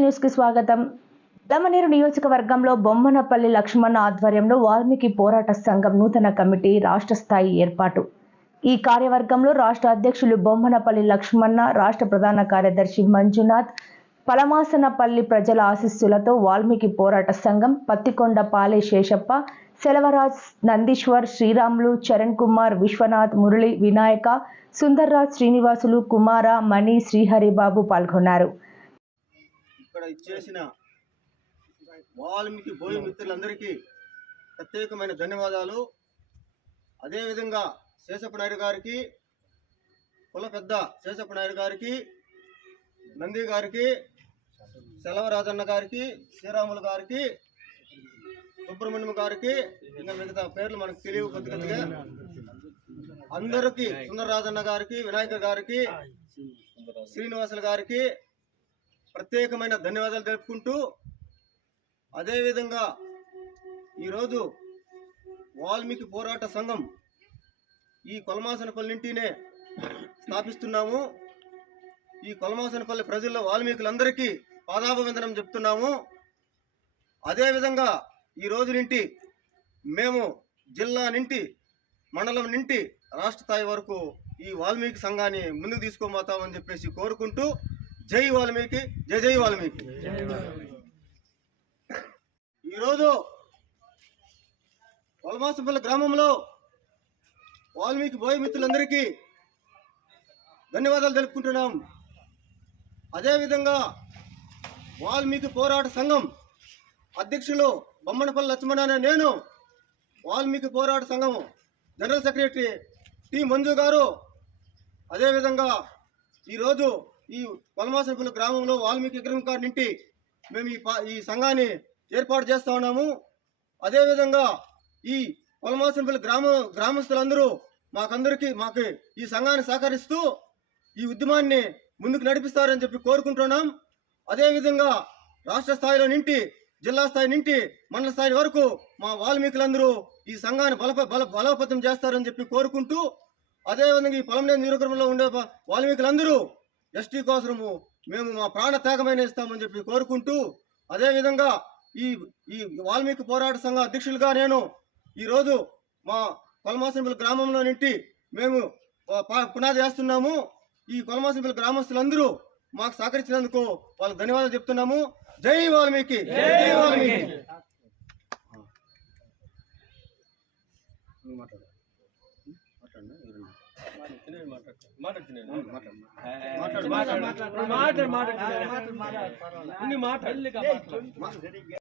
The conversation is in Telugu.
న్యూస్కి స్వాగతం. దమనేరు నియోజకవర్గంలో బొమ్మనపల్లి లక్ష్మణ ఆధ్వర్యంలో వాల్మీకి పోరాట సంఘం నూతన కమిటీ రాష్ట్ర స్థాయి ఏర్పాటు. ఈ కార్యవర్గంలో రాష్ట్ర అధ్యక్షులు బొమ్మనపల్లి లక్ష్మణ రాష్ట్ర ప్రధాన కార్యదర్శి మంజునాథ్ పలమాసనపల్లి ప్రజల ఆశీస్సులతో వాల్మీకి పోరాట సంఘం పత్తికొండ పాలే శేషప్ప సెలవరాజ్ నందీశ్వర్ శ్రీరాములు చరణ్ కుమార్ విశ్వనాథ్ మురళి వినాయక సుందర్రాజ్ శ్రీనివాసులు కుమార మణి శ్రీహరిబాబు పాల్గొన్నారు. ఇక్కడ ఇచ్చేసిన వాల్మీకి భోజన మిత్రులందరికీ ప్రత్యేకమైన ధన్యవాదాలు. అదేవిధంగా శేషప్ప నాయుడు గారికి కుల పెద్ద శేషప్ప నాయుడు గారికి నంది గారికి సెలవరాజన్న గారికి శ్రీరాములు గారికి సుబ్రహ్మణ్యం గారికి ఇంకా మిగతా పేర్లు మనకు తెలియవు కొద్దిగా అందరికీ సుందరరాజన్న గారికి వినాయక గారికి శ్రీనివాసులు గారికి ప్రత్యేకమైన ధన్యవాదాలు తెలుపుకుంటూ అదేవిధంగా ఈరోజు వాల్మీకి పోరాట సంఘం ఈ కొలమాసనపల్లింటినే స్థాపిస్తున్నాము. ఈ కొలమాసనపల్లి ప్రజల్లో వాల్మీకులందరికీ పాదాభివందనం చెప్తున్నాము. అదేవిధంగా ఈ రోజు నుండి మేము జిల్లా నుండి మండలం నుండి రాష్ట్ర స్థాయి వరకు ఈ వాల్మీకి సంఘాన్ని ముందుకు తీసుకోబోతామని చెప్పేసి కోరుకుంటూ జై వాల్మీకి జై జై వాల్మీకి. ఈరోజు వలమాసపల్లి గ్రామంలో వాల్మీకి బోయ మిత్రులందరికీ ధన్యవాదాలు తెలుపుకుంటున్నాం. అదేవిధంగా వాల్మీకి పోరాట సంఘం అధ్యక్షులు బొమ్మనపల్లి లక్ష్మణ అనే నేను వాల్మీకి పోరాట సంఘం జనరల్ సెక్రటరీ టి మంజు గారు. అదేవిధంగా ఈరోజు ఈ వలమాసపల్లి గ్రామంలో వాల్మీకి విగ్రహం కాడ నింటి మేము ఈ ఈ సంఘాన్ని ఏర్పాటు చేస్తా ఉన్నాము. అదేవిధంగా ఈ వలమాసపల్లి గ్రామ గ్రామస్తులందరూ మాకందరికీ మాకు ఈ సంఘాన్ని సహకరిస్తూ ఈ ఉద్యమాన్ని ముందుకు నడిపిస్తారని చెప్పి కోరుకుంటున్నాం. అదేవిధంగా రాష్ట్ర స్థాయిలో నింటి జిల్లా స్థాయి నింటి మండల స్థాయి వరకు మా వాల్మీకులందరూ ఈ సంఘాన్ని బలప బల బలోపతం చేస్తారని చెప్పి కోరుకుంటూ అదేవిధంగా ఈ పొలం నియోజకవర్గంలో ఉండే వాల్మీకులందరూ ఎస్టీ కోసము మేము మా ప్రాణ త్యాగమైన ఇస్తామని చెప్పి కోరుకుంటూ అదేవిధంగా ఈ ఈ వాల్మీకి పోరాట సంఘ అధ్యక్షులుగా నేను ఈరోజు మా కొలమాసనపల్లి గ్రామంలో నుండి మేము పునాది వేస్తున్నాము. ఈ కొలమాసనపల్లి గ్రామస్తులందరూ మాకు సహకరించినందుకు వాళ్ళకి ధన్యవాదాలు చెప్తున్నాము. జై వాల్మీకి! జై వాల్మీకి! మాట్లాడు మాట్లాడు. మాట్లాడు. మాట్లాడు మాట్లాడు.